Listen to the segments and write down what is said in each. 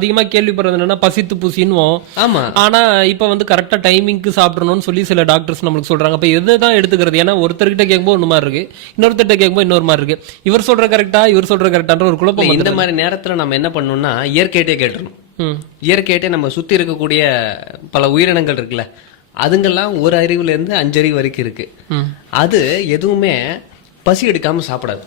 அதிகமா கேள்விப்படுறது என்னன்னா பசித்து பூசின்னுவோம். ஆமா. ஆனா இப்ப வந்து கரெக்டா டைமிங்க்கு சாப்பிடணும்னு சொல்லி சில டாக்டர்ஸ் நம்மளுக்கு சொல்றாங்க. அப்ப எதுதான் எடுத்துக்கிறது? ஏன்னா ஒருத்தர்கிட்ட கேட்கும்போது ஒண்ணு மாதிரி இருக்கு, இன்னொருத்தர்கிட்ட கேட்கும்போது இன்னொரு மாதிரி இருக்கு. இவர் சொல்ற கரெக்டா, இவர் சொல்ற கரெக்டான்ற ஒரு குழப்பம் இந்த வந்துடுது. மாதிரி நேரத்துல நம்ம என்ன பண்ணணும்னா இயற்கையிட்டே கேட்டுறணும். ம். இயற்கையிட்டே நம்ம சுத்தி இருக்கக்கூடிய பல உயிரினங்கள் இருக்குல்ல, அதுங்கெல்லாம் ஒரு அறிவுல இருந்து 5 அறிவு வரைக்கும் இருக்கு. ம். அது எதுவுமே பசி எடுக்காம சாப்பிடாது.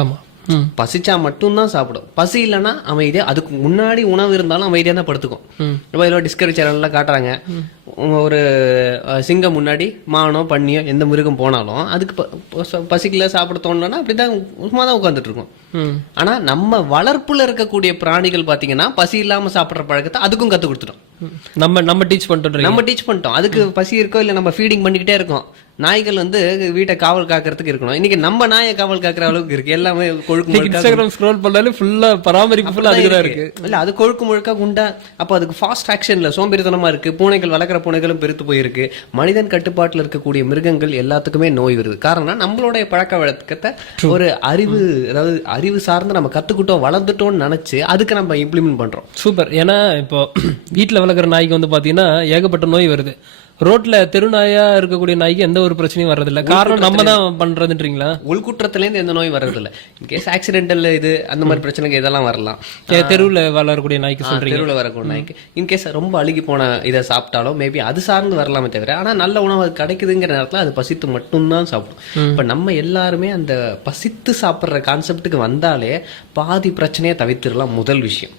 ஆமா. ம். பசிச்சா மட்டும்தான் சாப்பிடும். பசி இல்லைன்னா அமைதியா, அதுக்கு முன்னாடி உணவு இருந்தாலும் அமைதியா தான் படுத்துக்கும். இப்போ இதில் டிஸ்கவரி சேனல்ல காட்டுறாங்க, ஒரு சிங்கம் முன்னாடி மானோ பண்ணியோ எந்த மிருகம் போனாலும் அதுக்கு பசிக்கல சாப்பிட தோணுன்னா அப்படிதான் சும்மா தான் உட்காந்துட்டு இருக்கும். ஆனா நம்ம வளர்ப்புல இருக்கக்கூடிய பிராணிகள் பாத்தீங்கன்னா பசி இல்லாம சாப்பிடுற பழக்கத்தை அதுக்கும் கத்து கொடுத்துட்டோம். நம்ம டீச் பண்ணிட்டோம். அதுக்கு பசி இருக்கோ இல்ல நம்ம ஃபீடிங் பண்ணிக்கிட்டே இருக்கோம். நாய்கள் வந்து வீட்டை காவல் காக்கிறதுக்கு இருக்கணும். இன்னைக்கு நம்ம நாயை காவல் காக்கிற அளவுக்கு இருக்கு. எல்லாமே கொழுக்கு இன்ஸ்டாகிராம் ஸ்க்ரோல் பண்ணாலே ஃபுல்லா பராமரிப்பு ஃபுல்லா அதுதான் இருக்கு. இல்ல அது கொழுக்கு முழுக்க குண்டா. அப்ப அதுக்கு ஃபாஸ்ட் ஆக்ஷன்ல சோம்பேறித்தனமா இருக்கு. பூனைகள் வளர்க்குற பூனைகளும் பெருத்து போயிருக்கு. மனிதன் கட்டுப்பாட்டுல இருக்கக்கூடிய மிருகங்கள் எல்லாத்துக்குமே நோய் வருது. காரணம் நம்மளுடைய பழக்க வழக்கத்தை ஒரு அறிவு, அதாவது அறிவு சார்ந்து நம்ம கத்துக்கிட்டோம் வளர்ந்துட்டோம்னு நினைச்சு அதுக்கு நம்ம இம்ப்ளிமெண்ட் பண்றோம். சூப்பர். ஏன்னா இப்போ வீட்டுல வளர்க்குற நாய்க்கு வந்து பாத்தீங்கன்னா ஏகப்பட்ட நோய் வருது. ரோட்ல தெருநாயா இருக்கக்கூடிய நாய்க்கு எந்த ஒரு பிரச்சனையும் வர்றதில்ல. காரணம் நம்ம தான் பண்றதுன்றீங்களா? உள்குற்றத்துல இருந்து எந்த நோய் வர்றதில்ல. இன்கேஸ் ஆக்சிடென்டல் இது அந்த மாதிரி பிரச்சனைக்கு இதெல்லாம் வரலாம். தெருவுல வளரக்கூடிய நாய்க்கு சொல்றீங்க? தெருவுல வரக்கூடிய நாய்க்கு இன்கேஸ் ரொம்ப அழுகி போன இதை சாப்பிட்டாலும் மேபி அது சார்ந்து வரலாமே தவிர, ஆனா நல்ல உணவு அது கிடைக்குதுங்கிற நேரத்துல அது பசித்து மட்டும்தான் சாப்பிடும். இப்ப நம்ம எல்லாருமே அந்த பசித்து சாப்பிடுற கான்செப்டுக்கு வந்தாலே பாதி பிரச்சனையை தவிர்த்திடலாம். முதல் விஷயம்